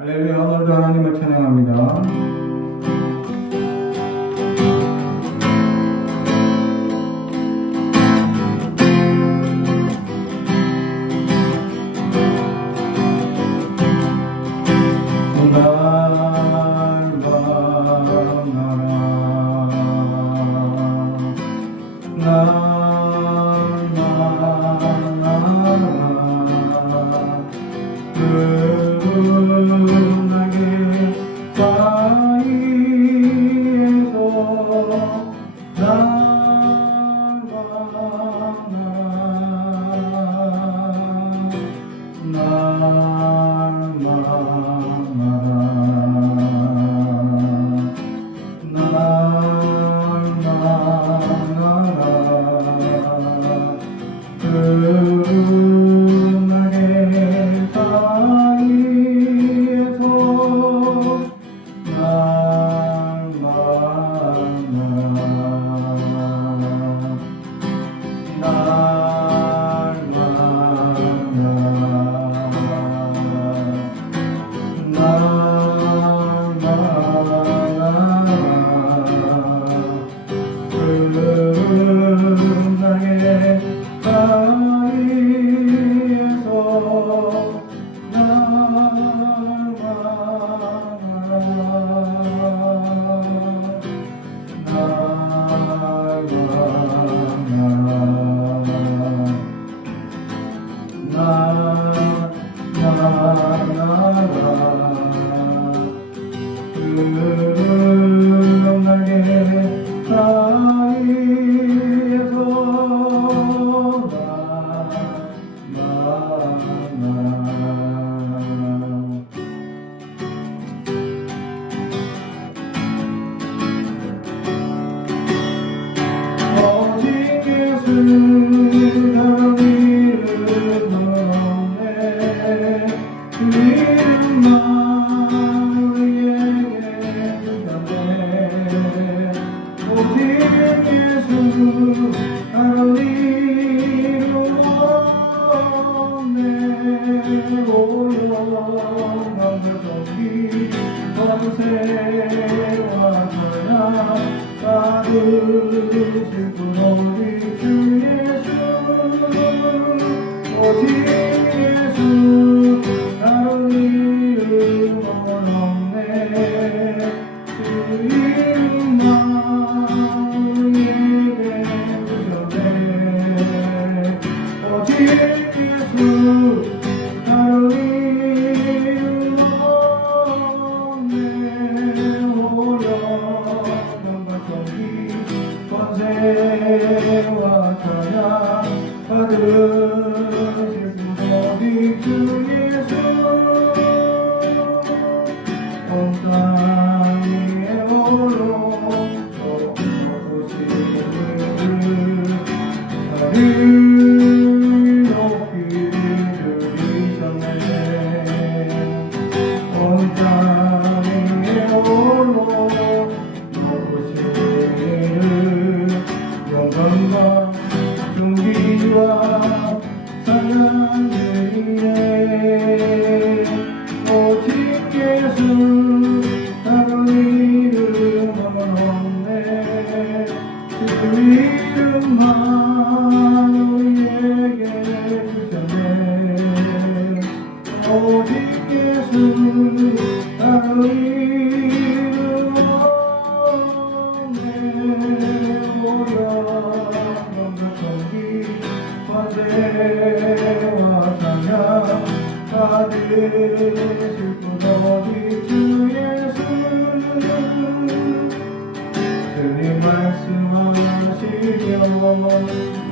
할렐루야. 오늘도 하나님을 찬양합니다.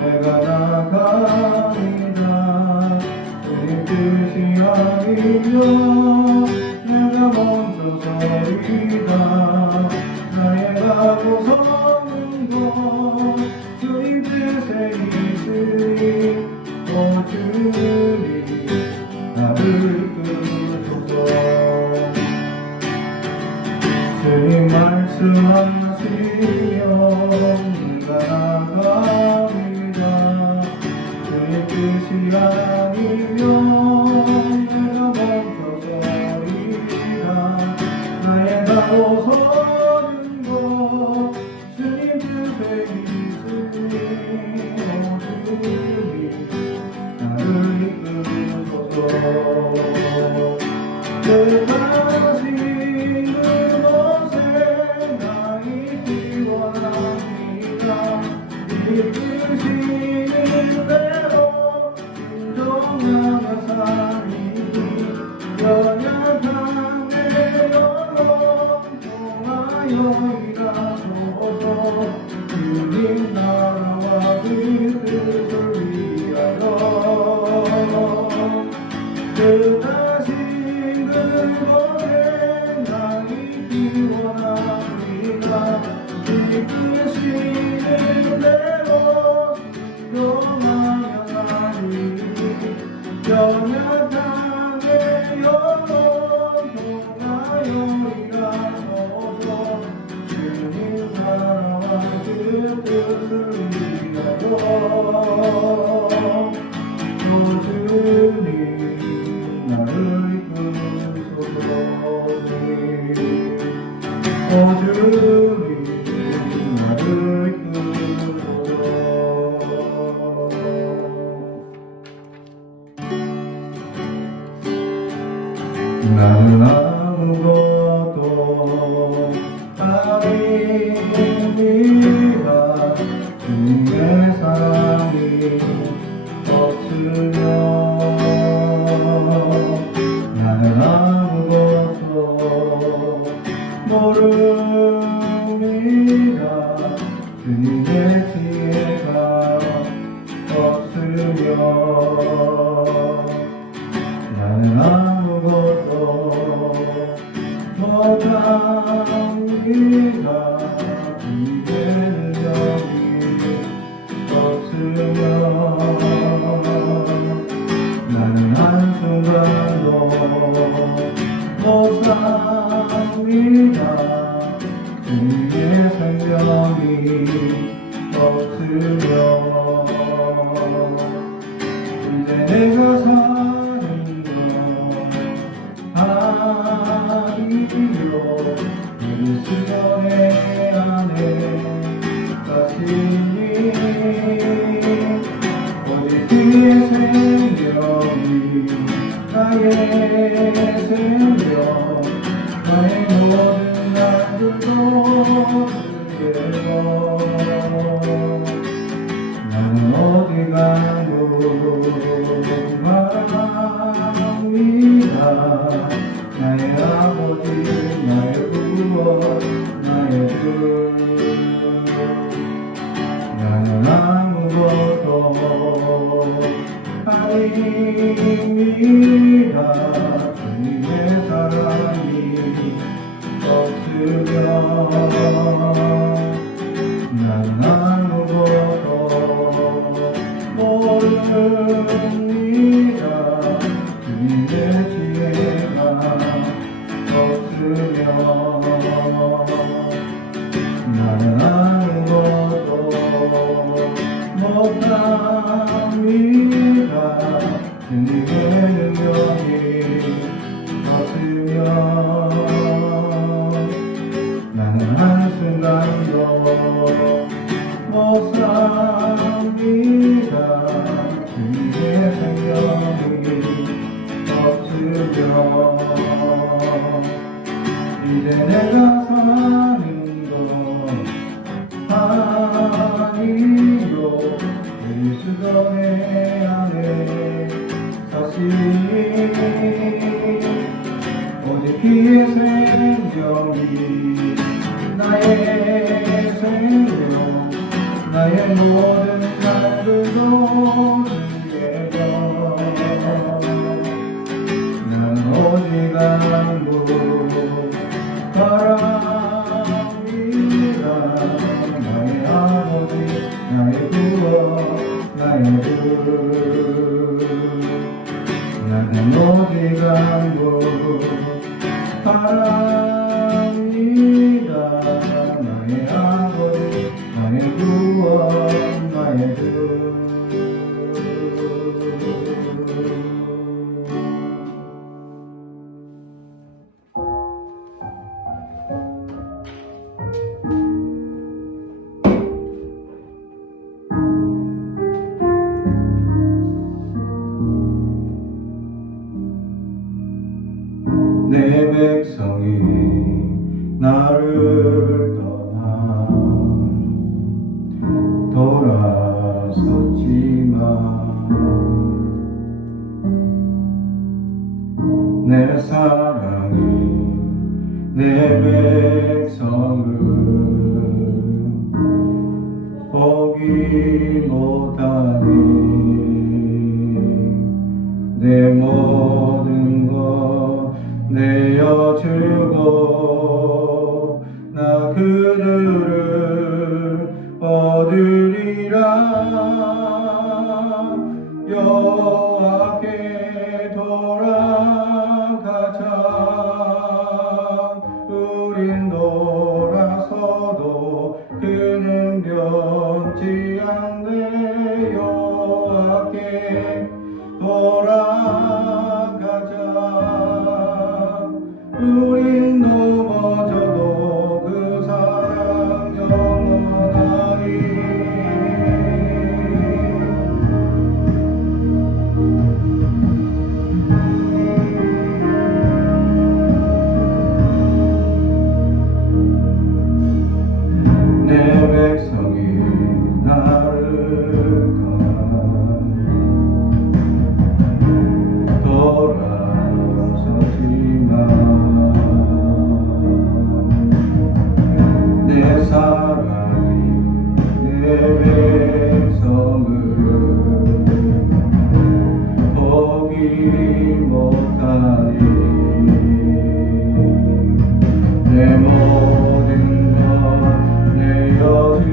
내가 나갑니다. 주님 뜻이 아니면 내가 먼저 서리다. 나의 가고 서는 것 주님 뜻에 있으니 오 주님 나를 끌어주소서. 주님 말씀하시면 나갑니다. 주의 뜻이 아니면 내가 멈춰 서리다. 바로 서는 것 주님 뜻에 있으니 주님 나를 이끌소서 뜻하신 그곳에 나 있기 원합니다 이끄시는 대로 순종하며 살리니 연약한 내 영혼 통하여 일하소서 주님 나라와 그 뜻을 위하여 뜻하신 그곳에 나 있기 원합니다 이끄시는 대로 순종하며 살리니 연약한 내 영혼 통하여 일하소서 주님 나라와 그 뜻을 위하여 주님 나를 이끌소서 주님 나를 이끌소서 나는 아무것도 아닙니다 주님의 사랑이 없으면 나는 아무것도 모릅니다 주님의 지혜가 없으면 나는 아무것도 못합니다 주님의 능력이 없으면 나는 한순간도 못 삽니다 주님의 생명이 없으면 이제 내가 사는 건 아니요 그리스도 내 안에 사시니 오직 그의 생명이 나의 생명 나의 모든 날들도 그대로 나는 어디 가도 말합니다 나의 아버지 나의 구원 나의 주 나는 아무것도 아닙니다 주님의 사랑이 없으면 나는 아무것도 모릅니다 주님의 지혜가 없으면 나는 아무것도 못합니다 주님의 능력이 없으면 나는 한순간도 못 삽니다 주님의 생명이 없으면 이제 내가 사는 건 아니요 그리스도 내 안에 사시니 오직 그의 생명이 나의 생명 나의 모든 날들도 주께서 난 어디 가고 바랍니다 나의 아버지 나의 구원 나의 주 나는 어디 가고 바랍니다 나의 아버지 나의 구원 나의 주 백성이 나를 떠나 돌아섰지만 내 사랑이 내 백성을 포기 못하니 내 모든 것 내어주고 나 그들을 얻으리라. 여호와께 돌아가자. 우린 돌아서도 그는 변치 않네. 여호와께 돌아가자. 우린 넘어져도 그 사랑 영원하리. 내 백성이 나를 돌아서지만 내 사랑이 내 백성을 포기 못하니 내 모든 것 내어주고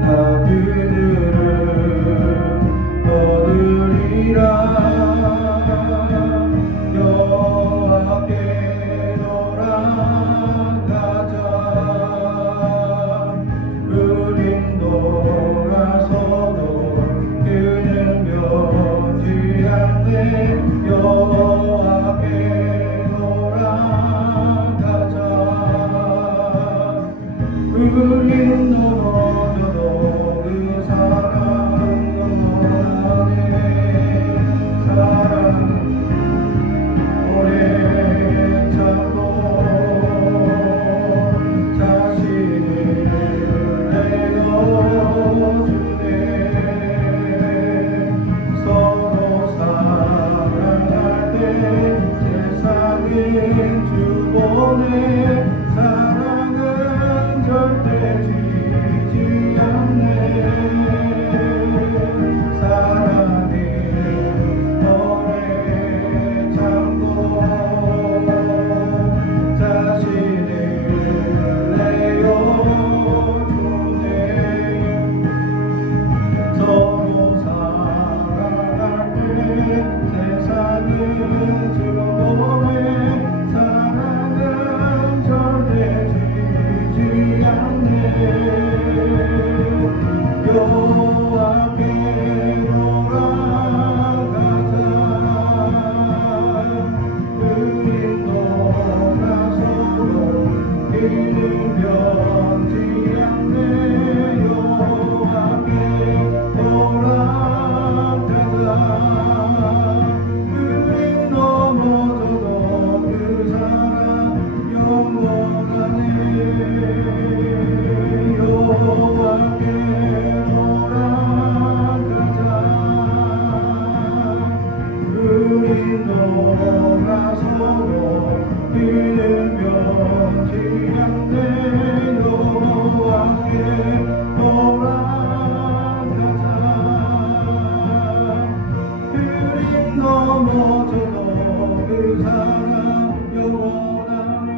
나 그들을 얻으리라. 여호와께 돌아가자. 우린 돌아서도 그는 변치 않네. 여호와께 돌아가자. 우린 넘어져도 그 사랑 영원하네. 사랑 오래 참고 자신을 내어주네. 서로 사랑할 때 세상에 주보내. 사랑은 절대 지지 않네. 사랑해 오래 참고 자신을 내어주네. 서로 사랑할 때 세상은 주보내. 사랑은 절대 지지 않네. 여호와께 돌아가자. 우린 돌아서도 그는 변치 않네. 여호와께 돌아가자. 우린 넘어져도 그 사랑 영원하네. 여호와께 돌아가자. 우린 돌아서도 그는 변치 않네. 여호와께 돌아가자. 우린 넘어져도 그 사랑 영원하네.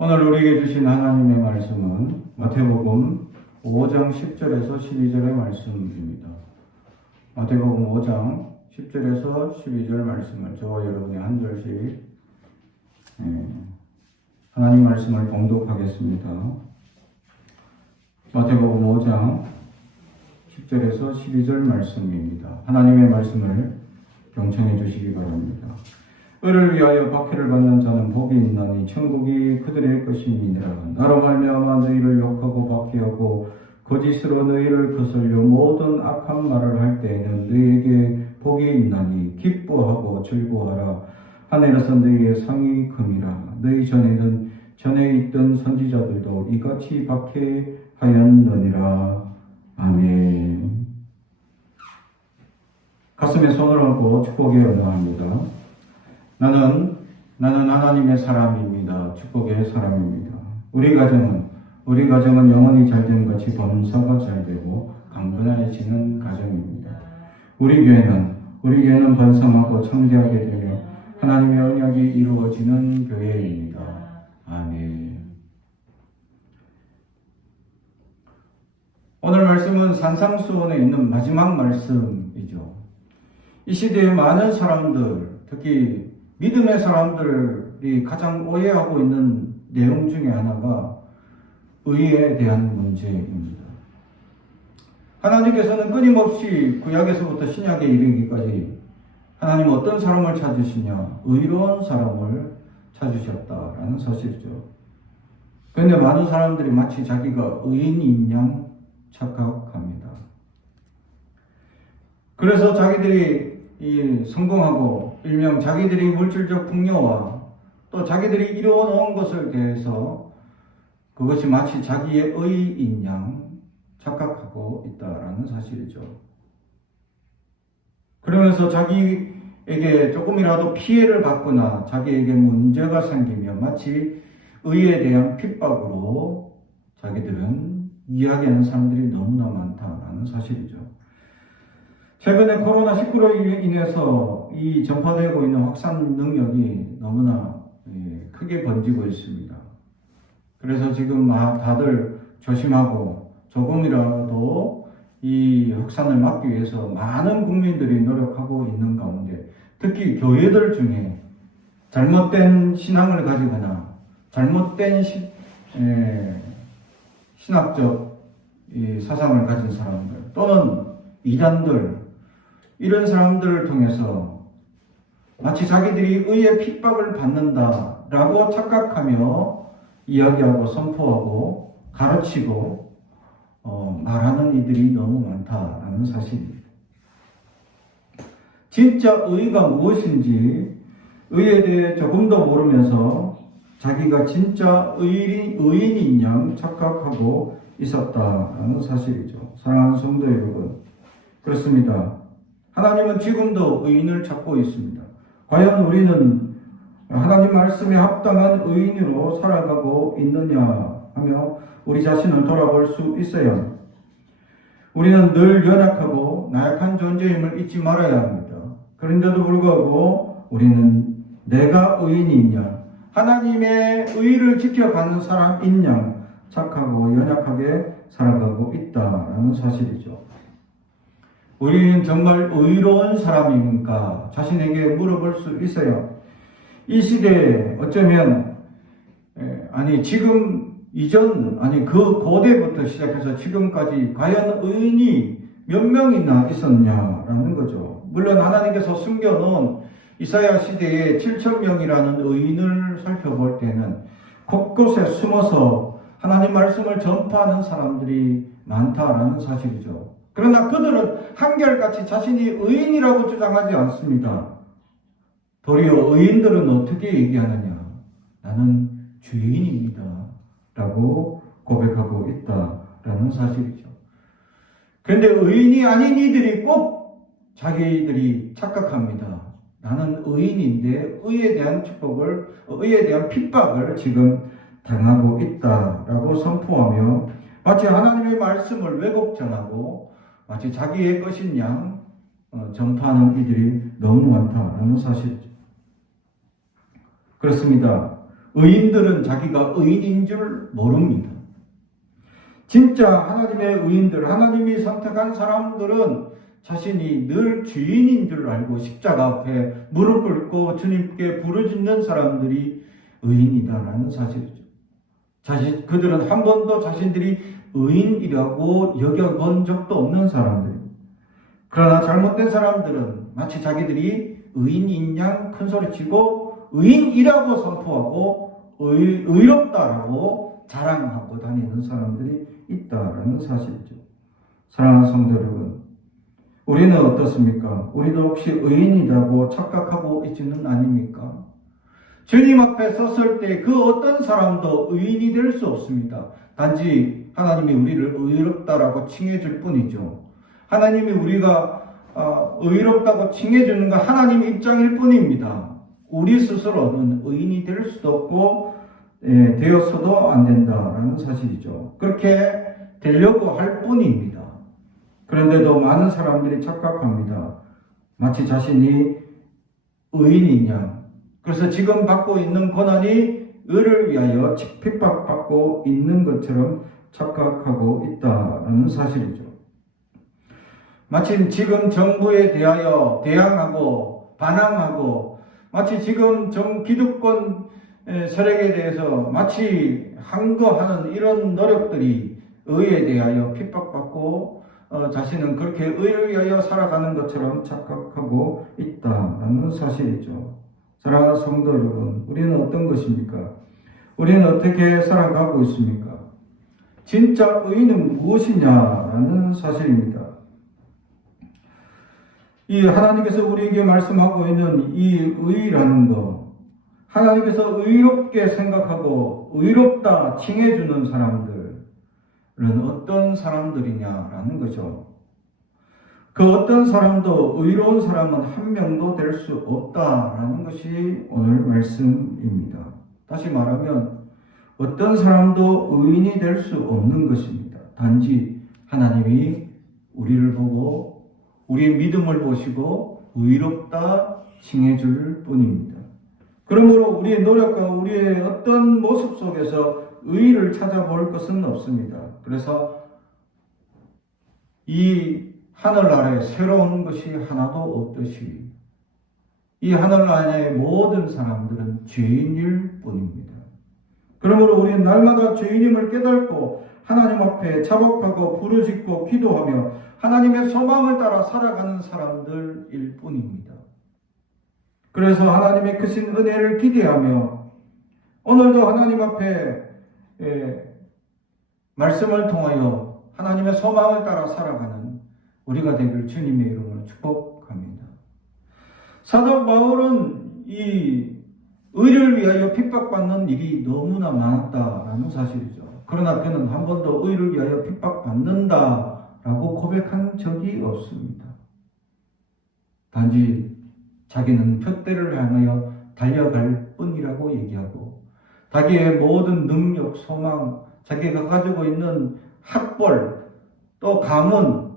오늘 우리에게 주신 하나님의 말씀은 마태복음 5장 10절에서 12절의 말씀입니다. 마태복음 5장 10절에서 12절 말씀을 저와 여러분이 한 절씩 하나님 말씀을 봉독하겠습니다. 마태복음 5장 10절에서 12절 말씀입니다. 하나님의 말씀을 경청해 주시기 바랍니다. 의를 위하여 박해를 받는 자는 복이 있나니 천국이 그들의 것임이니라. 나로 말미암아 너희를 욕하고 박해하고 거짓으로 너희를 거슬려 모든 악한 말을 할 때에는 너희에게 복이 있나니 기뻐하고 즐거워하라. 하늘에서 너희의 상이 큼이라. 너희 전에 있던 선지자들도 이같이 박해하였느니라. 아멘. 가슴에 손을 얹고 축복의 언어합니다. 나는 하나님의 사람입니다. 축복의 사람입니다. 우리 가정은 영혼이 잘된 것이 범사가 잘되고 강건해지는 가정입니다. 우리 교회는 번성하고 창대하게 되며 하나님의 언약이 이루어지는 교회입니다. 아멘. 오늘 말씀은 산상수훈에 있는 마지막 말씀이죠. 이 시대에 많은 사람들, 특히 믿음의 사람들이 가장 오해하고 있는 내용 중에 하나가 의에 대한 문제입니다. 하나님께서는 끊임없이 구약에서부터 신약에 이르기까지 하나님 어떤 사람을 찾으시냐? 의로운 사람을 찾으셨다라는 사실이죠. 그런데 많은 사람들이 마치 자기가 의인인 양 착각합니다. 그래서 자기들이 성공하고 일명 자기들이 물질적 풍요와 또 자기들이 이루어놓은 것을 대해서 그것이 마치 자기의 의인 양 착각하고 있다라는 사실이죠. 그러면서 자기에게 조금이라도 피해를 받거나 자기에게 문제가 생기면 마치 의에 대한 핍박으로 자기들은 이야기하는 사람들이 너무나 많다라는 사실이죠. 최근에 코로나19로 인해서 이 전파되고 있는 확산 능력이 너무나 크게 번지고 있습니다. 그래서 지금 다들 조심하고 조금이라도 이 확산을 막기 위해서 많은 국민들이 노력하고 있는 가운데 특히 교회들 중에 잘못된 신앙을 가지거나 잘못된 신학적 사상을 가진 사람들 또는 이단들 이런 사람들을 통해서 마치 자기들이 의의 핍박을 받는다라고 착각하며 이야기하고 선포하고 가르치고 말하는 이들이 너무 많다라는 사실입니다. 진짜 의가 무엇인지 의에 대해 조금 더 모르면서 자기가 진짜 의인인 양 착각하고 있었다라는 사실이죠. 사랑하는 성도 여러분, 그렇습니다. 하나님은 지금도 의인을 찾고 있습니다. 과연 우리는 하나님 말씀에 합당한 의인으로 살아가고 있느냐 하며 우리 자신을 돌아볼 수 있어요. 우리는 늘 연약하고 나약한 존재임을 잊지 말아야 합니다. 그런데도 불구하고 우리는 내가 의인이냐, 하나님의 의를 지켜가는 사람이냐 착하고 연약하게 살아가고 있다라는 사실이죠. 우리는 정말 의로운 사람입니까? 자신에게 물어볼 수 있어요. 이 시대에 어쩌면 그 고대부터 시작해서 지금까지 과연 의인이 몇 명이나 있었냐라는 거죠. 물론 하나님께서 숨겨놓은 이사야 시대에 7,000명이라는 의인을 살펴볼 때는 곳곳에 숨어서 하나님 말씀을 전파하는 사람들이 많다라는 사실이죠. 그러나 그들은 한결같이 자신이 의인이라고 주장하지 않습니다. 도리어 의인들은 어떻게 얘기하느냐? 나는 죄인입니다. 라고 고백하고 있다라는 사실이죠. 그런데 의인이 아닌 이들이 꼭 자기들이 착각합니다. 나는 의인인데 의에 대한 핍박을 지금 당하고 있다라고 선포하며 마치 하나님의 말씀을 왜곡 전하고 마치 자기의 것인 양 전파하는 이들이 너무 많다라는 사실이죠. 그렇습니다. 의인들은 자기가 의인인 줄 모릅니다. 진짜 하나님의 의인들, 하나님이 선택한 사람들은 자신이 늘 죄인인 줄 알고 십자가 앞에 무릎 꿇고 주님께 부르짖는 사람들이 의인이다라는 사실이죠. 그들은 한 번도 자신들이 의인이라고 여겨본 적도 없는 사람들입니다. 그러나 잘못된 사람들은 마치 자기들이 의인인 양 큰소리치고 의인이라고 선포하고 의롭다라고 자랑하고 다니는 사람들이 있다라는 사실이죠. 사랑하는 성도 여러분, 우리는 어떻습니까? 우리도 혹시 의인이라고 착각하고 있지는 아닙니까? 주님 앞에 섰을 때 그 어떤 사람도 의인이 될 수 없습니다. 단지 하나님이 우리를 의롭다라고 칭해줄 뿐이죠. 하나님이 우리가 의롭다고 칭해주는 건 하나님 입장일 뿐입니다. 우리 스스로는 의인이 될 수도 없고 되어서도 안 된다라는 사실이죠. 그렇게 되려고 할 뿐입니다. 그런데도 많은 사람들이 착각합니다. 마치 자신이 의인이냐. 그래서 지금 받고 있는 고난이 의를 위하여 핍박받고 있는 것처럼 착각하고 있다는 사실이죠. 마치 지금 정부에 대하여 대항하고 반항하고 마치 지금 기득권 세력에 대해서 마치 항거하는 이런 노력들이 의에 대하여 핍박받고 자신은 그렇게 의를 위하여 살아가는 것처럼 착각하고 있다는 사실이죠. 사랑하는 성도 여러분, 우리는 어떤 것입니까? 우리는 어떻게 살아가고 있습니까? 진짜 의는 무엇이냐라는 사실입니다. 이 하나님께서 우리에게 말씀하고 있는 이 의라는 것, 하나님께서 의롭게 생각하고 의롭다 칭해주는 사람들은 어떤 사람들이냐라는 거죠. 그 어떤 사람도 의로운 사람은 한 명도 될 수 없다라는 것이 오늘 말씀입니다. 다시 말하면 어떤 사람도 의인이 될 수 없는 것입니다. 단지 하나님이 우리를 보고 우리의 믿음을 보시고 의롭다 칭해줄 뿐입니다. 그러므로 우리의 노력과 우리의 어떤 모습 속에서 의의를 찾아볼 것은 없습니다. 그래서 이 하늘 아래 새로운 것이 하나도 없듯이 이 하늘 아래의 모든 사람들은 죄인일 뿐입니다. 그러므로 우리는 날마다 죄인임을 깨닫고 하나님 앞에 자복하고 부르짖고 기도하며 하나님의 소망을 따라 살아가는 사람들일 뿐입니다. 그래서 하나님의 크신 은혜를 기대하며 오늘도 하나님 앞에 말씀을 통하여 하나님의 소망을 따라 살아가는 우리가 되길 주님의 이름으로 축복합니다. 사도 바울은 이 의를 위하여 핍박받는 일이 너무나 많았다라는 사실이죠. 그러나 그는 한 번도 의를 위하여 핍박받는다라고 고백한 적이 없습니다. 단지 자기는 표대를 향하여 달려갈 뿐이라고 얘기하고 자기의 모든 능력, 소망, 자기가 가지고 있는 학벌, 또 가문,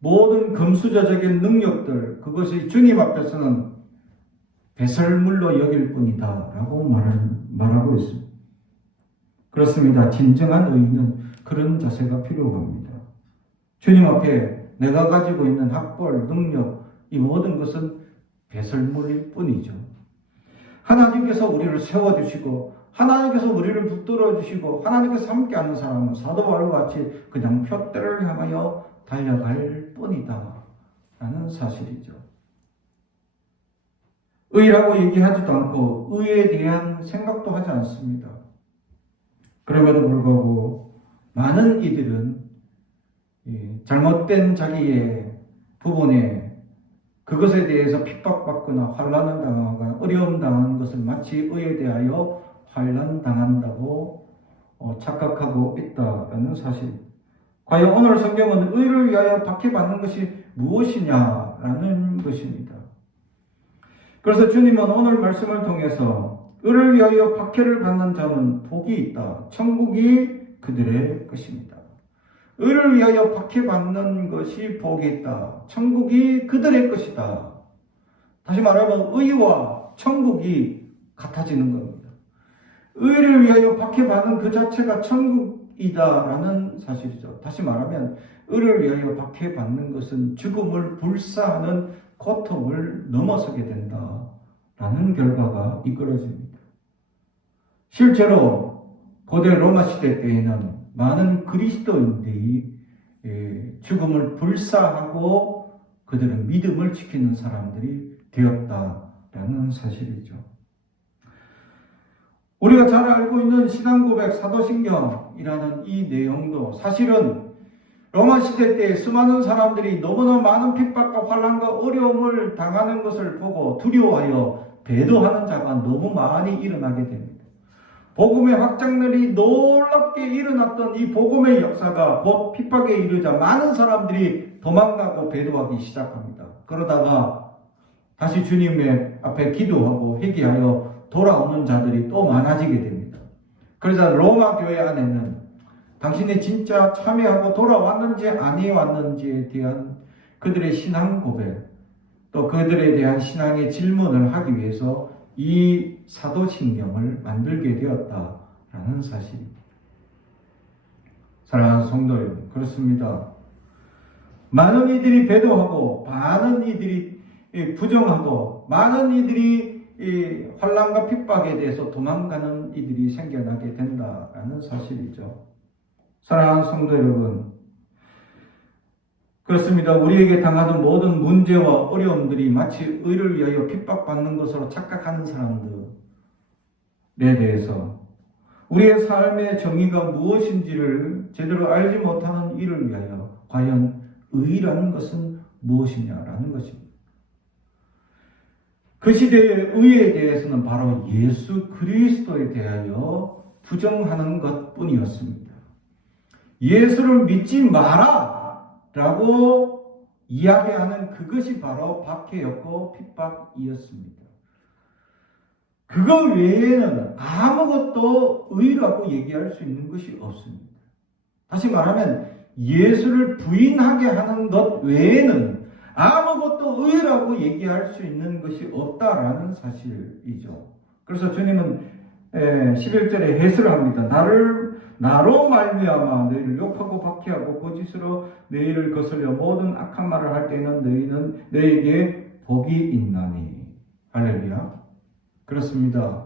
모든 금수저적인 능력들, 그것이 주님 앞에서는 배설물로 여길 뿐이다 라고 말하고 있습니다. 그렇습니다. 진정한 의인은 그런 자세가 필요합니다. 주님 앞에 내가 가지고 있는 학벌, 능력, 이 모든 것은 배설물일 뿐이죠. 하나님께서 우리를 세워주시고 하나님께서 우리를 붙들어 주시고 하나님께서 함께하는 사람은 사도 바울과 같이 그냥 표대를 향하여 달려갈 뿐이다 라는 사실이죠. 의라고 얘기하지도 않고 의에 대한 생각도 하지 않습니다. 그럼에도 불구하고 많은 이들은 잘못된 자기의 부분에 그것에 대해서 핍박받거나 환난을 당하거나 어려움 당하는 것을 마치 의에 대하여 환난 당한다고 착각하고 있다는 사실. 과연 오늘 성경은 의를 위하여 박해받는 것이 무엇이냐라는 것입니다. 그래서 주님은 오늘 말씀을 통해서 의를 위하여 박해를 받는 자는 복이 있다. 천국이 그들의 것입니다. 의를 위하여 박해받는 것이 복이 있다. 천국이 그들의 것이다. 다시 말하면 의와 천국이 같아지는 겁니다. 의를 위하여 박해받는 그 자체가 천국이다라는 사실이죠. 다시 말하면 의를 위하여 박해받는 것은 죽음을 불사하는 고통을 넘어서게 된다라는 결과가 이끌어집니다. 실제로 고대 로마 시대 때에는 많은 그리스도인들이 죽음을 불사하고 그들은 믿음을 지키는 사람들이 되었다라는 사실이죠. 우리가 잘 알고 있는 신앙고백 사도신경이라는 이 내용도 사실은 로마 시대 때 수많은 사람들이 너무나 많은 핍박과 환난과 어려움을 당하는 것을 보고 두려워하여 배도하는 자가 너무 많이 일어나게 됩니다. 복음의 확장률이 놀랍게 일어났던 이 복음의 역사가 곧 핍박에 이르자 많은 사람들이 도망가고 배도하기 시작합니다. 그러다가 다시 주님의 앞에 기도하고 회개하여 돌아오는 자들이 또 많아지게 됩니다. 그러자 로마 교회 안에는 당신이 진짜 참여하고 돌아왔는지 아니왔는지에 대한 그들의 신앙 고백, 또 그들에 대한 신앙의 질문을 하기 위해서 이 사도신경을 만들게 되었다라는 사실입니다. 사랑하는 성도 여러분, 그렇습니다. 많은 이들이 배도하고 많은 이들이 부정하고 많은 이들이 환난과 핍박에 대해서 도망가는 이들이 생겨나게 된다라는 사실이죠. 사랑하는 성도 여러분, 그렇습니다. 우리에게 당하는 모든 문제와 어려움들이 마치 의를 위하여 핍박받는 것으로 착각하는 사람들에 대해서 우리의 삶의 정의가 무엇인지를 제대로 알지 못하는 이를 위하여 과연 의라는 것은 무엇이냐라는 것입니다. 그 시대의 의에 대해서는 바로 예수 그리스도에 대하여 부정하는 것뿐이었습니다. 예수를 믿지 마라! 라고 이야기하는 그것이 바로 박해였고 핍박이었습니다. 그것 외에는 아무것도 의라고 얘기할 수 있는 것이 없습니다. 다시 말하면 예수를 부인하게 하는 것 외에는 아무것도 의라고 얘기할 수 있는 것이 없다라는 사실이죠. 그래서 주님은 11절에 해설을 합니다. 나로 말미암아 너희를 욕하고 박해하고 거짓으로 너희를 거슬려 모든 악한 말을 할 때는 너희는 너희에게 복이 있나니. 할렐루야. 그렇습니다.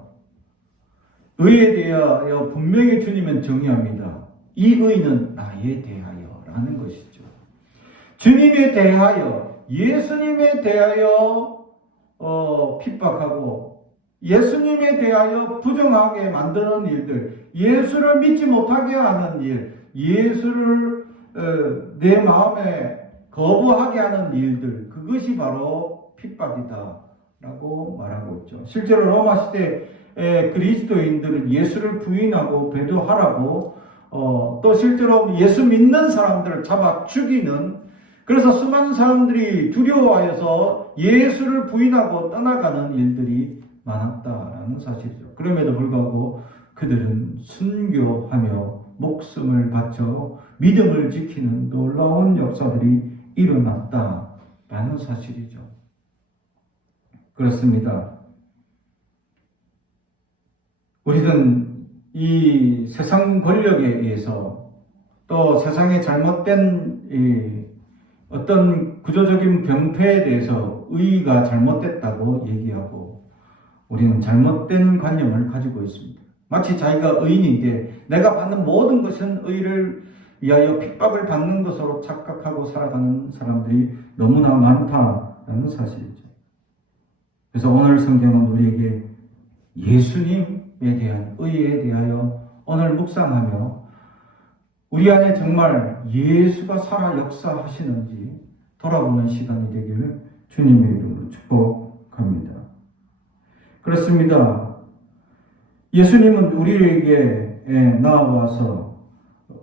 의에 대하여 분명히 주님은 정의합니다. 이 의는 나에 대하여라는 것이죠. 주님에 대하여, 예수님에 대하여 핍박하고 예수님에 대하여 부정하게 만드는 일들, 예수를 믿지 못하게 하는 일, 예수를 내 마음에 거부하게 하는 일들, 그것이 바로 핍박이다라고 말하고 있죠. 실제로 로마 시대 그리스도인들은 예수를 부인하고 배도하라고 또 실제로 예수 믿는 사람들을 잡아 죽이는, 그래서 수많은 사람들이 두려워하여서 예수를 부인하고 떠나가는 일들이 많았다라는 사실이죠. 그럼에도 불구하고 그들은 순교하며 목숨을 바쳐 믿음을 지키는 놀라운 역사들이 일어났다라는 사실이죠. 그렇습니다. 우리는 이 세상 권력에 의해서 또 세상의 잘못된 어떤 구조적인 병폐에 대해서 의의가 잘못됐다고 얘기하고 우리는 잘못된 관념을 가지고 있습니다. 마치 자기가 의인인데 내가 받는 모든 것은 의를 위하여 핍박을 받는 것으로 착각하고 살아가는 사람들이 너무나 많다는 사실이죠. 그래서 오늘 성경은 우리에게 예수님에 대한 의에 대하여 오늘 묵상하며 우리 안에 정말 예수가 살아 역사하시는지 돌아보는 시간이 되기를 주님의 이름으로 축복합니다. 그렇습니다. 예수님은 우리에게 나와서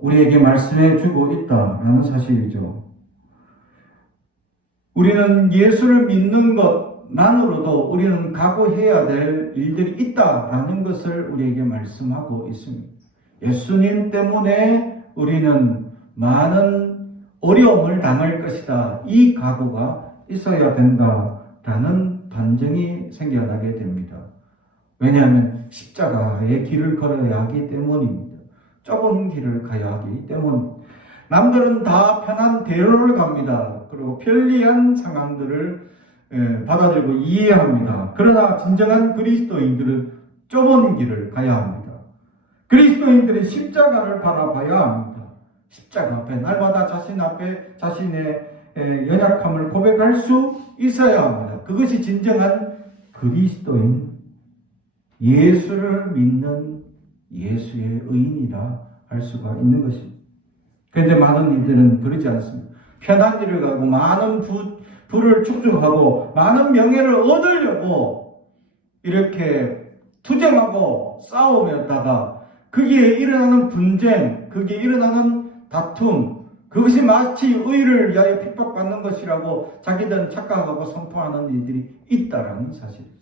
우리에게 말씀해 주고 있다라는 사실이죠. 우리는 예수를 믿는 것만으로도 우리는 각오해야 될 일들이 있다라는 것을 우리에게 말씀하고 있습니다. 예수님 때문에 우리는 많은 어려움을 당할 것이다. 이 각오가 있어야 된다라는 반증이 생겨나게 됩니다. 왜냐하면 십자가의 길을 걸어야 하기 때문입니다. 좁은 길을 가야 하기 때문입니다. 남들은 다 편한 대로를 갑니다. 그리고 편리한 상황들을 받아들이고 이해합니다. 그러나 진정한 그리스도인들은 좁은 길을 가야 합니다. 그리스도인들이 십자가를 바라봐야 합니다. 십자가 앞에 날마다 자신 앞에 자신의 연약함을 고백할 수 있어야 합니다. 그것이 진정한 그리스도인, 예수를 믿는 예수의 의인이라 할 수가 있는 것입니다. 그런데 많은 이들은 그러지 않습니다. 편한 일을 가고 많은 부를 축적하고 많은 명예를 얻으려고 이렇게 투쟁하고 싸우다가 거기에 일어나는 분쟁, 거기에 일어나는 다툼, 그것이 마치 의를 위하여 핍박받는 것이라고 자기들은 착각하고 선포하는 이들이 있다라는 사실이죠.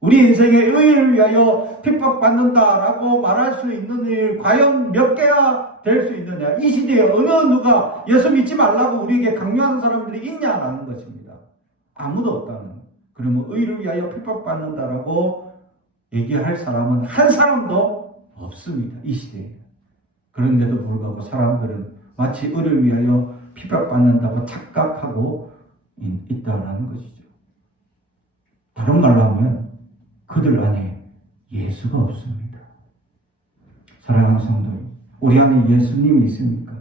우리 인생의 의를 위하여 핍박받는다라고 말할 수 있는 일 과연 몇 개야 될 수 있느냐? 이 시대에 어느 누가 예수 믿지 말라고 우리에게 강요하는 사람들이 있냐라는 것입니다. 아무도 없다는. 그러면 의를 위하여 핍박받는다라고 얘기할 사람은 한 사람도 없습니다. 이 시대에. 그런데도 불구하고 사람들은 마치 의를 위하여 핍박받는다고 착각하고 있다라는 것이죠. 다른 말로 하면 그들 안에 예수가 없습니다. 사랑하는 성도님, 우리 안에 예수님이 있습니까?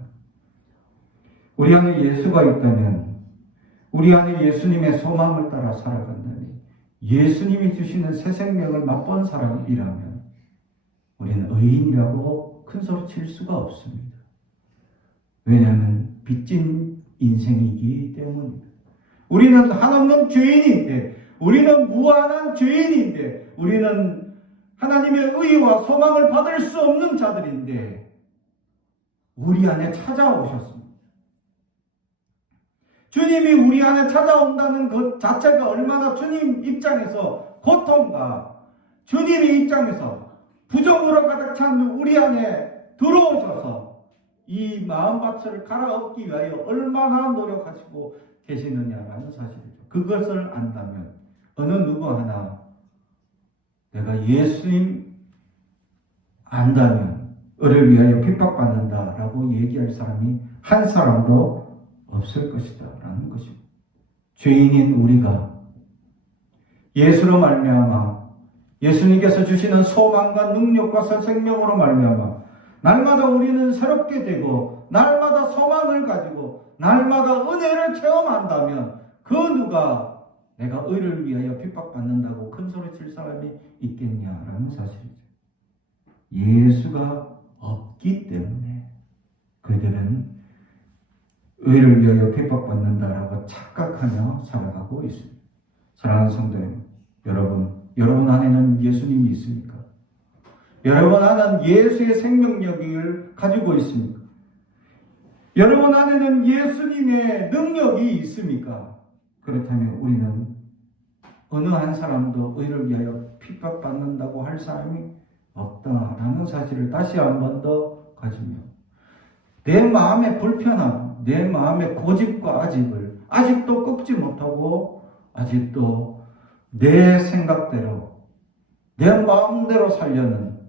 우리 안에 예수가 있다면, 우리 안에 예수님의 소망을 따라 살아간다면, 예수님이 주시는 새 생명을 맛본 사람이라면 우리는 의인이라고 큰 소리 칠 수가 없습니다. 왜냐하면 빚진 인생이기 때문입니다. 우리는 한없는 죄인인데, 우리는 무한한 죄인인데, 우리는 하나님의 의와 소망을 받을 수 없는 자들인데 우리 안에 찾아오셨습니다. 주님이 우리 안에 찾아온다는 것 자체가 얼마나 주님 입장에서 고통과 주님의 입장에서 부정으로 가득 찬 우리 안에 들어오셔서 이 마음밭을 갈아엎기 위하여 얼마나 노력하시고 계시느냐라는 사실이죠. 그것을 안다면 어느 누구 하나 내가 예수님 안다면 의를 위하여 핍박받는다라고 얘기할 사람이 한 사람도 없을 것이다 라는 것입니다. 죄인인 우리가 예수로 말미암아 예수님께서 주시는 소망과 능력과 새 생명으로 말미암아 날마다 우리는 새롭게 되고 날마다 소망을 가지고 날마다 은혜를 체험한다면 그 누가 내가 의를 위하여 핍박받는다고 큰 소리 칠 사람이 있겠냐라는 사실이죠. 예수가 없기 때문에 그들은 의를 위하여 핍박받는다라고 착각하며 살아가고 있습니다. 사랑하는 성도님, 여러분 안에는 예수님이 있습니까? 여러분 안에는 예수의 생명력을 가지고 있습니까? 여러분 안에는 예수님의 능력이 있습니까? 그렇다면 우리는 어느 한 사람도 의를 위하여 핍박받는다고 할 사람이 없다라는 사실을 다시 한 번 더 가지며 내 마음의 불편함, 내 마음의 고집과 아집을 아직도 꺾지 못하고 아직도 내 생각대로 내 마음대로 살려는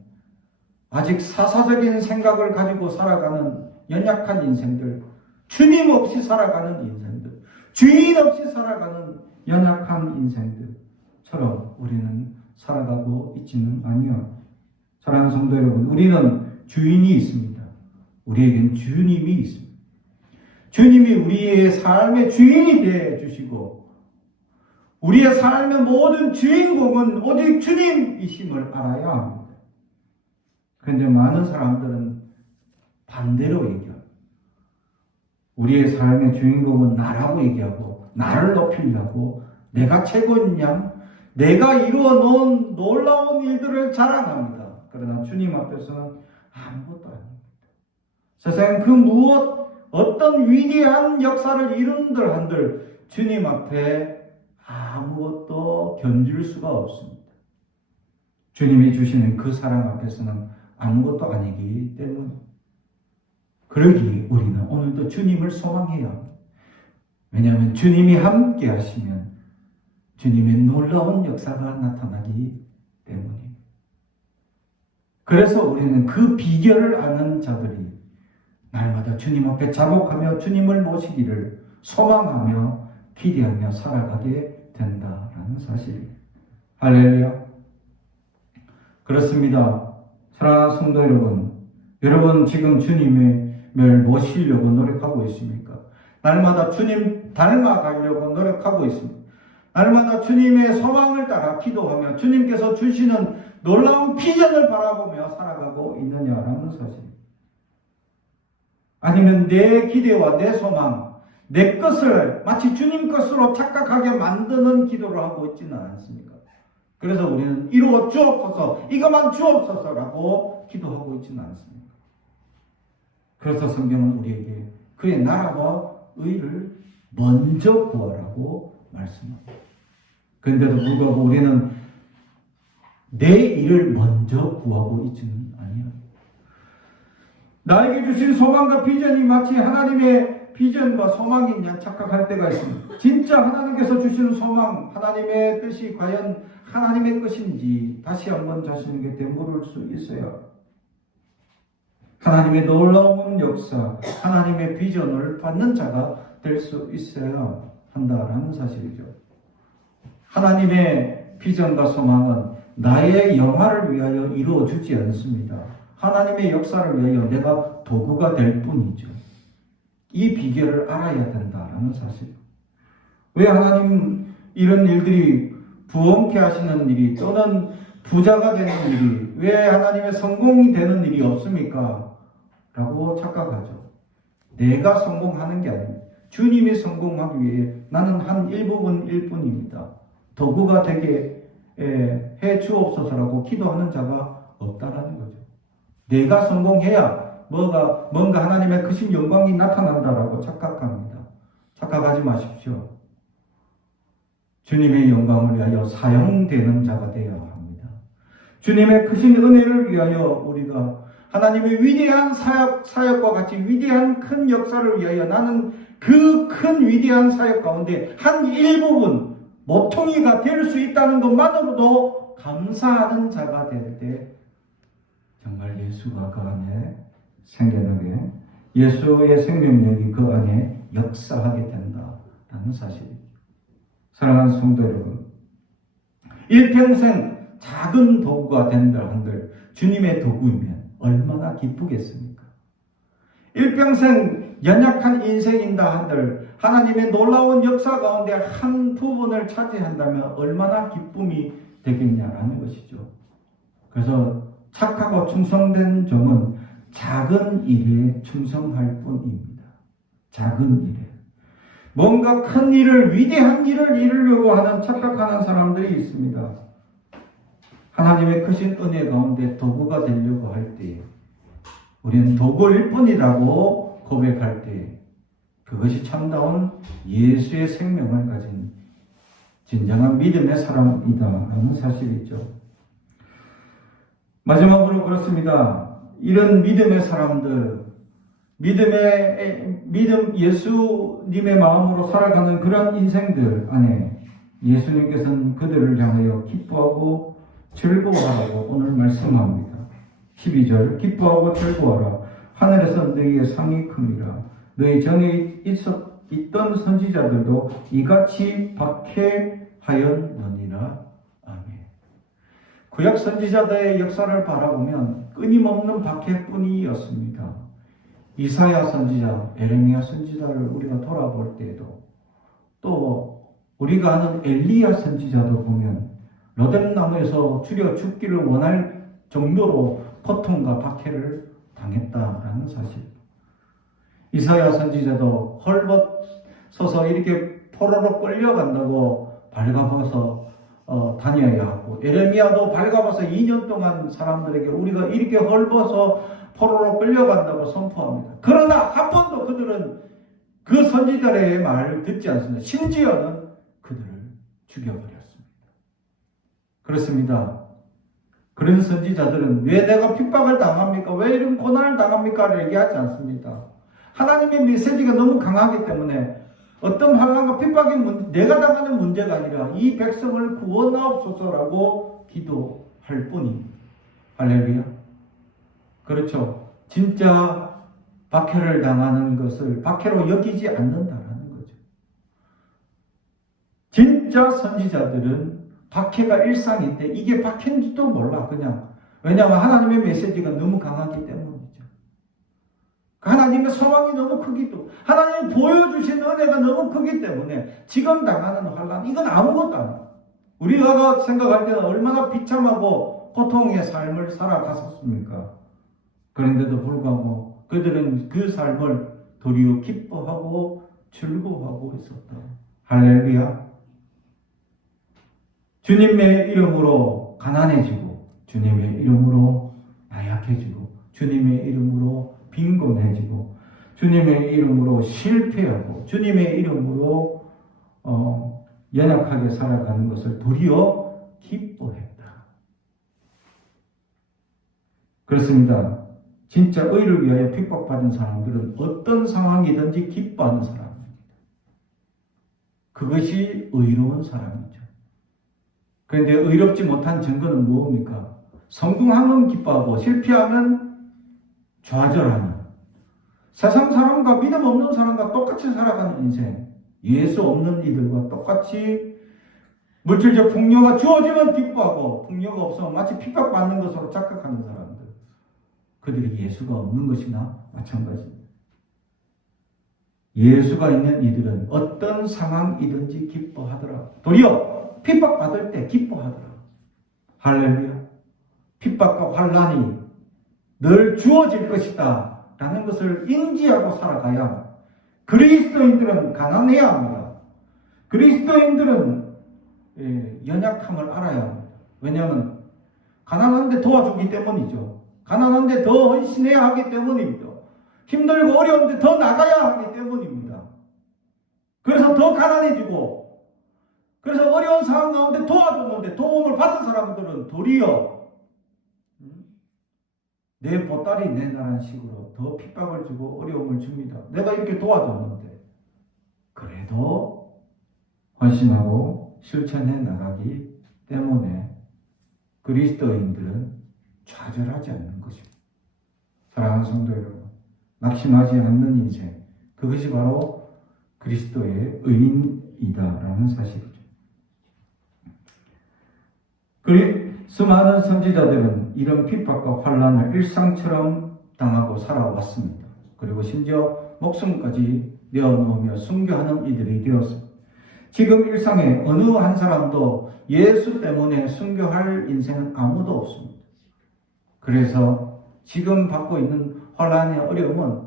아직 사사적인 생각을 가지고 살아가는 연약한 인생들, 주님 없이 살아가는 인생들, 주인 없이 살아가는 연약한 인생들처럼 우리는 살아가고 있지는 아니요. 사랑하는 성도 여러분, 우리는 주인이 있습니다. 우리에겐 주님이 있습니다. 주님이 우리의 삶의 주인이 되어 주시고 우리의 삶의 모든 주인공은 오직 주님이심을 알아야 합니다. 그런데 많은 사람들은 반대로 얘기합니다. 우리의 삶의 주인공은 나라고 얘기하고 나를 높이려고 내가 최고인 양, 내가 이루어 놓은 놀라운 일들을 자랑합니다. 그러나 주님 앞에서는 아무것도 아닙니다. 세상 그 무엇 어떤 위대한 역사를 이룬들 한들 주님 앞에 아무것도 견줄 수가 없습니다. 주님이 주시는 그 사랑 앞에서는 아무것도 아니기 때문에 그러기에 우리는 오늘도 주님을 소망해야 합니다. 왜냐하면 주님이 함께 하시면 주님의 놀라운 역사가 나타나기 때문입니다. 그래서 우리는 그 비결을 아는 자들이 날마다 주님 앞에 자복하며 주님을 모시기를 소망하며 기대하며 살아가게 된다라는 사실입니다. 할렐루야. 그렇습니다. 사랑하는 성도 여러분 지금 주님의 멸 모시려고 노력하고 있습니까? 날마다 주님 닮아가려고 노력하고 있습니다. 날마다 주님의 소망을 따라 기도하며 주님께서 주시는 놀라운 비전을 바라보며 살아가고 있느냐라는 사실. 아니면 내 기대와 내 소망, 내 것을 마치 주님 것으로 착각하게 만드는 기도를 하고 있지는 않습니까? 그래서 우리는 이루어 주옵소서, 이것만 주옵소서라고 기도하고 있지는 않습니다. 그래서 성경은 우리에게 그의 나라와 의를 먼저 구하라고 말씀합니다. 그런데도 불구하고 우리는 내 일을 먼저 구하고 있지는 아니에요. 나에게 주신 소망과 비전이 마치 하나님의 비전과 소망이냐 착각할 때가 있습니다. 진짜 하나님께서 주시는 소망, 하나님의 뜻이 과연 하나님의 것인지 다시 한번 자신에게 되물을 수 있어요. 하나님의 놀라운 역사, 하나님의 비전을 받는 자가 될 수 있어야 한다라는 사실이죠. 하나님의 비전과 소망은 나의 영화를 위하여 이루어주지 않습니다. 하나님의 역사를 위하여 내가 도구가 될 뿐이죠. 이 비결을 알아야 된다라는 사실. 왜 하나님 이런 일들이 부엉케 하시는 일이 또는 부자가 되는 일이 왜 하나님의 성공이 되는 일이 없습니까? 라고 착각하죠. 내가 성공하는 게 아닙니다. 주님이 성공하기 위해 나는 한 일부분일 뿐입니다. 도구가 되게 해 주옵소서라고 기도하는 자가 없다라는 거죠. 내가 성공해야 뭔가 하나님의 크신 영광이 나타난다라고 착각합니다. 착각하지 마십시오. 주님의 영광을 위하여 사용되는 자가 되어야 합니다. 주님의 크신 은혜를 위하여 우리가 하나님의 위대한 사역과 같이 위대한 큰 역사를 위하여 나는 그 큰 위대한 사역 가운데 한 일부분 모퉁이가 될 수 있다는 것만으로도 감사하는 자가 될 때 정말 예수가 그 안에 생겨나게 예수의 생명력이 그 안에 역사하게 된다라는 사실이죠. 사랑하는 성도 여러분, 일평생 작은 도구가 된다 한들 주님의 도구이면 얼마나 기쁘겠습니까? 일평생 연약한 인생인다 한들 하나님의 놀라운 역사 가운데 한 부분을 차지한다면 얼마나 기쁨이 되겠냐라는 것이죠. 그래서 착하고 충성된 종은 작은 일에 충성할 뿐입니다. 작은 일에. 뭔가 큰 일을, 위대한 일을 이루려고 하는 착각하는 사람들이 있습니다. 하나님의 크신 은혜 가운데 도구가 되려고 할 때, 우리는 도구일 뿐이라고 고백할 때, 그것이 참다운 예수의 생명을 가진 진정한 믿음의 사람이다라는 사실이죠. 마지막으로 그렇습니다. 이런 믿음의 사람들, 예수님의 마음으로 살아가는 그런 인생들 안에 예수님께서는 그들을 향하여 기뻐하고 즐거워하라고 오늘 말씀합니다. 12절 기뻐하고 즐거워하라. 하늘에서 너희의 상이 큽니다. 너희 전에 있던 선지자들도 이같이 박해하였느니라. 아멘. 구약 선지자들의 역사를 바라보면 끊임없는 박해뿐이었습니다. 이사야 선지자, 에레미야 선지자를 우리가 돌아볼 때에도 또 우리가 아는 엘리야 선지자도 보면 로뎀나무에서 죽여 죽기를 원할 정도로 고통과 박해를 당했다라는 사실. 이사야 선지자도 헐벗어서 이렇게 포로로 끌려간다고 발가벗어 다녀야 하고, 에레미야도 발가벗어 2년 동안 사람들에게 우리가 이렇게 헐벗어 포로로 끌려간다고 선포합니다. 그러나 한 번도 그들은 그 선지자의 말을 듣지 않습니다. 심지어는 그들을 죽여버렸습니다. 그렇습니다. 그런 선지자들은 왜 내가 핍박을 당합니까? 왜 이런 고난을 당합니까? 얘기하지 않습니다. 하나님의 메시지가 너무 강하기 때문에 어떤 환난과 핍박이 내가 당하는 문제가 아니라 이 백성을 구원하옵소서라고 기도할 뿐입니다. 할렐루야. 그렇죠. 진짜 박해를 당하는 것을 박해로 여기지 않는다라는 거죠. 진짜 선지자들은 박해가 일상인데 이게 박해인지도 몰라. 그냥 왜냐하면 하나님의 메시지가 너무 강하기 때문이죠. 하나님의 소망이 너무 크기도, 하나님이 보여주신 은혜가 너무 크기 때문에 지금 당하는 환란, 이건 아무것도 아니에요. 우리가 생각할 때는 얼마나 비참하고 고통의 삶을 살아갔었습니까? 그런데도 불구하고 그들은 그 삶을 도리어 기뻐하고 즐거워하고 있었다. 할렐루야. 주님의 이름으로 가난해지고, 주님의 이름으로 나약해지고, 주님의 이름으로 빈곤해지고, 주님의 이름으로 실패하고, 주님의 이름으로 연약하게 살아가는 것을 도리어 기뻐했다. 그렇습니다. 진짜 의를 위하여 핍박받은 사람들은 어떤 상황이든지 기뻐하는 사람입니다. 그것이 의로운 사람이죠. 그런데 의롭지 못한 증거는 무엇입니까? 성공하면 기뻐하고 실패하면 좌절하는, 세상 사람과 믿음 없는 사람과 똑같이 살아가는 인생, 예수 없는 이들과 똑같이 물질적 풍요가 주어지면 기뻐하고 풍요가 없으면 마치 핍박받는 것으로 착각하는 사람들, 그들이 예수가 없는 것이나 마찬가지입니다. 예수가 있는 이들은 어떤 상황이든지 기뻐하더라. 도리어 핍박받을 때 기뻐하더라. 할렐루야. 핍박과 환난이 늘 주어질 것이다 라는 것을 인지하고 살아가야. 그리스도인들은 가난해야 합니다. 그리스도인들은 연약함을 알아야 합니다. 왜냐하면 가난한데 도와주기 때문이죠. 가난한데 더 헌신해야 하기 때문입니다. 힘들고 어려운데 더 나가야 하기 때문입니다. 그래서 더 가난해지고, 그래서 어려운 상황 가운데 도와줬는데 도움을 받은 사람들은 도리어 내 보따리 내놔라는 식으로 더 핍박을 주고 어려움을 줍니다. 내가 이렇게 도와줬는데. 그래도 헌신하고 실천해 나가기 때문에 그리스도인들은 좌절하지 않는 것입니다. 사랑하는 성도 여러분, 낙심하지 않는 인생, 그것이 바로 그리스도의 의인이다라는 사실이죠. 수많은 선지자들은 이런 핍박과 환난을 일상처럼 당하고 살아왔습니다. 그리고 심지어 목숨까지 내어놓으며 순교하는 이들이 되었습니다. 지금 일상에 어느 한 사람도 예수 때문에 순교할 인생은 아무도 없습니다. 그래서 지금 받고 있는 환난의 어려움은,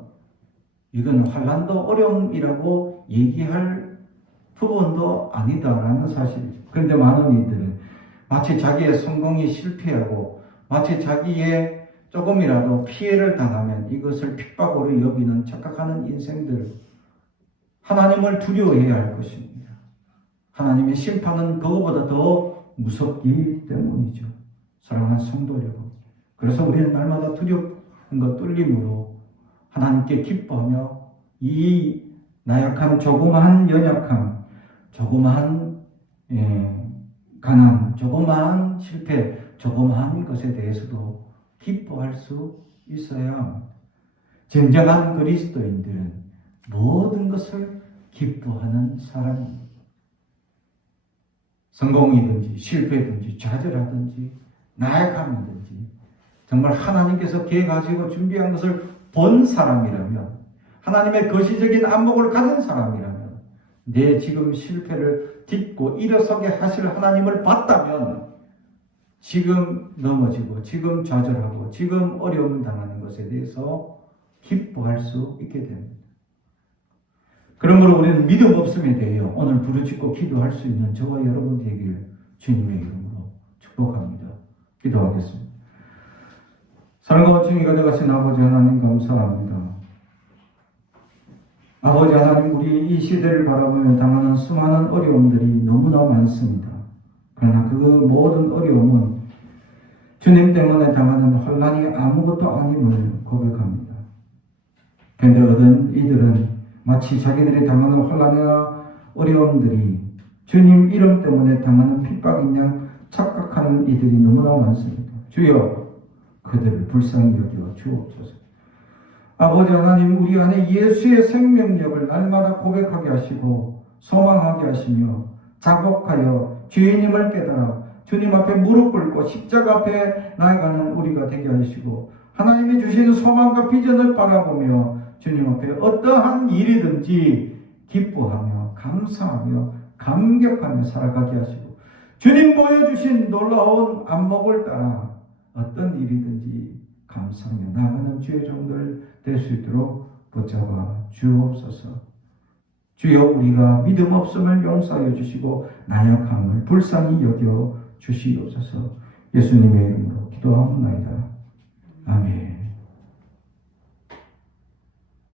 이건 환난도 어려움이라고 얘기할 부분도 아니다라는 사실이죠. 그런데 많은 이들은 마치 자기의 성공이 실패하고 마치 자기의 조금이라도 피해를 당하면 이것을 핍박으로 여기는 착각하는 인생들, 하나님을 두려워해야 할 것입니다. 하나님의 심판은 그거보다 더 무섭기 때문이죠. 사랑하는 성도 여러분, 그래서 우리는 날마다 두려움과 떨림으로 하나님께 기뻐하며 이 나약한 조그마한 연약함, 조그마한 가난, 조그마한 실패, 조그마한 것에 대해서도 기뻐할 수 있어야 합니다. 진정한 그리스도인들은 모든 것을 기뻐하는 사람입니다. 성공이든지 실패든지 좌절하든지 나약함이든지 정말 하나님께서 계획하시고 준비한 것을 본 사람이라면, 하나님의 거시적인 안목을 가진 사람이라면, 내 지금 실패를 딛고 일어서게 하실 하나님을 봤다면 지금 넘어지고 지금 좌절하고 지금 어려움을 당하는 것에 대해서 기뻐할 수 있게 됩니다. 그러므로 우리는 믿음 없음에 대해 오늘 부르짖고 기도할 수 있는 저와 여러분 되길 주님의 이름으로 축복합니다. 기도하겠습니다. 사랑과 중이 가져가신 아버지 하나님 감사합니다. 아버지 하나님, 우리 이 시대를 바라보며 당하는 수많은 어려움들이 너무나 많습니다. 그러나 그 모든 어려움은 주님 때문에 당하는 환난이 아무것도 아님을 고백합니다. 그런데 어떤 이들은 마치 자기들이 당하는 환난이나 어려움들이 주님 이름 때문에 당하는 핍박인 양 착각하는 이들이 너무나 많습니다. 주여, 그들을 불쌍히 여겨 주옵소서. 아버지 하나님, 우리 안에 예수의 생명력을 날마다 고백하게 하시고 소망하게 하시며 자복하여 주님을 깨달아 주님 앞에 무릎 꿇고 십자가 앞에 나아가는 우리가 되게 하시고 하나님이 주시는 소망과 비전을 바라보며 주님 앞에 어떠한 일이든지 기뻐하며 감사하며 감격하며 살아가게 하시고 주님 보여주신 놀라운 안목을 따라 어떤 일이든지 감사하며 나아가는 주의 종들 될 수 있도록 붙잡아 주옵소서. 주여 우리가 믿음 없음을 용서하여 주시고 나약함을 불쌍히 여겨 주시옵소서. 예수님의 이름으로 기도하옵나이다. 아멘.